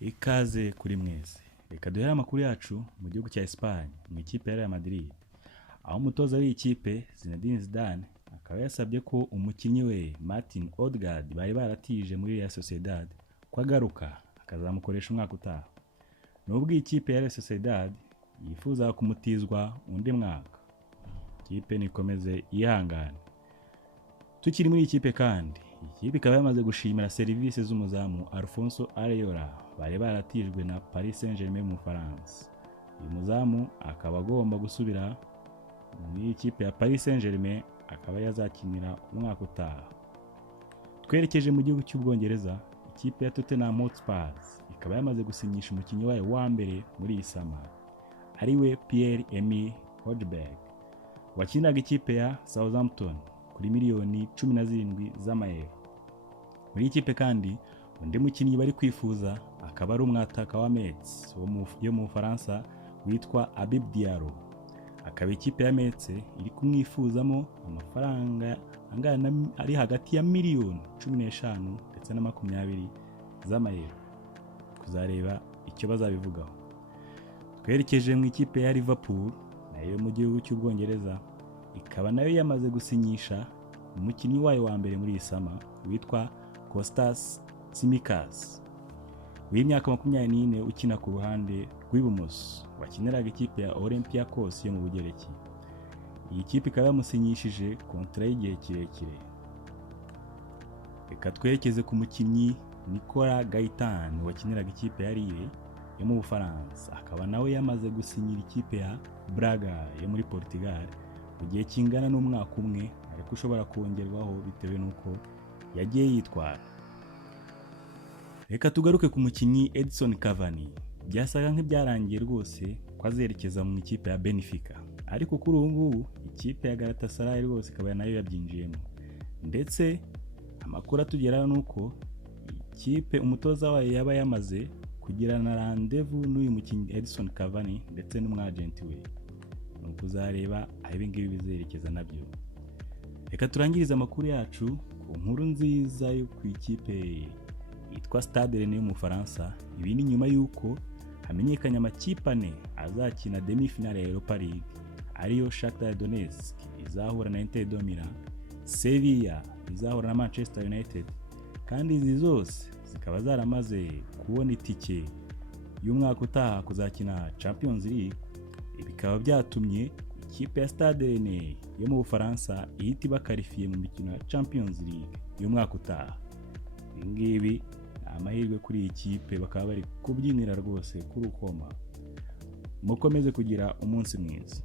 Ikaze kuri mwese. Reka duhere amakuru yacu mu gihugu cya Espagne mu ikipe ya Real Madrid. Aho umutoza w'iyi kipe Zinedine Zidane akaba yasabye ko umukinnyi we Martin Odegaard bari baratije muri Real Sociedad ko agaruka akazamukoresha umwaka utaha. Nubwo iyi kipe ya Real Sociedad yifuza kumutizwa undi mwaka, ikipe nikomeze yihangane. Tukiri muri ikipe kandi, ikipe ikaba yamaze gushimira serivisi z'umuzamu Alfonso Areola bari baratijwe na Paris Saint-Germain mu Faransa. Uyu muzamu akaba agomba gusubira muri ikipe ya Paris Saint-Germain, akaba yazakinira umwaka utaha. Twerekeje mu gihugu cy'Ubwongereza, ikipe ya Tottenham Hotspur ikaba yamaze gusinyisha umukinnyi wayo wa mbere muri iyi sama, ariwe Pierre-Emile Højbjerg wakiniraga ikipe ya Southampton kuri miliyoni 17 z'amayero. Muri ikipe kandi undi mukinnyi bari kwifuza akaba ari umwataka wa Metz yo mu Faransa witwa Habib Diallo. Akaba ikipe ya Metz iri kumwifuzamo amafaranga angana ari hagati ya miliyoni 15 ndetse na 20 z'amayero. Kuzareba icyo bazabivugaho. Twerekeje mu ikipe ya Liverpool nayo mu gihugu cy'Ubwongereza, ikaba nayo yamaze gusinyisha umukinnyi wayo wa mbere muri isama witwa Kostas Tsimikas w'imyaka 24 ukina ku ruhande rw'ibumoso wakiniraga ikipe ya Olympiacos yo mu Bugereki. Iyi kipe ikaba yamusinyishije kontra y'igihe kirekire. Reka twerekeze ku mukinnyi Nicolas Gaitan wakiniraga ikipe ya Lille yo mu Bufaransa, akaba nawe yamaze gusinyira ikipe ya Braga yo muri Portugal mu gihe kingana n'umwaka umwe, ariko ushobora kongerwaho bitewe n'uko yagiye yitwara. Reka tugaruke ku mukinnyi Edson Cavani. Byasaga nk'ibyarangiye rwose ko azerekeza mu ikipe ya Benfica, ariko kuri ubu ngubu ikipe ya Galatasaray rwose ikaba nayo yabyinjiyemo. Ndetse amakuru atugeraho nuko ikipe umutoza wayo yaba yamaze kugirana rendezvous n'uyu mukinnyi Edson Cavani ndetse n'umwagenti we. Nukuzareba aho ibingibi bizerekeza nabyo. Reka turangirize amakuru yacu ku nkuru nziza yo ku ikipe yitwa Stade Rennais yo mu Faransa. Ibi ni nyuma yuko hamenyekanye amakipe ane azakina demi-finale ya Europa League, ariyo Shakhtar Donetsk izahura na Inter de Milan, Sevilla izahura na Manchester United, kandi izi zose zikaba zaramaze kubona itike y'umwaka utaha kuzakina Champions League. Bikaba byatumye ikipe ya Stade Rennais yo mu Bufaransa ihita ibakarifiye mu mikino ya Champions League y'umwaka utaha. Ibingibi amahirwe kuri iyi kipe, bakaba bari kubyinira rwose kuri ukoma. Mukomeze kugira umunsi mwiza.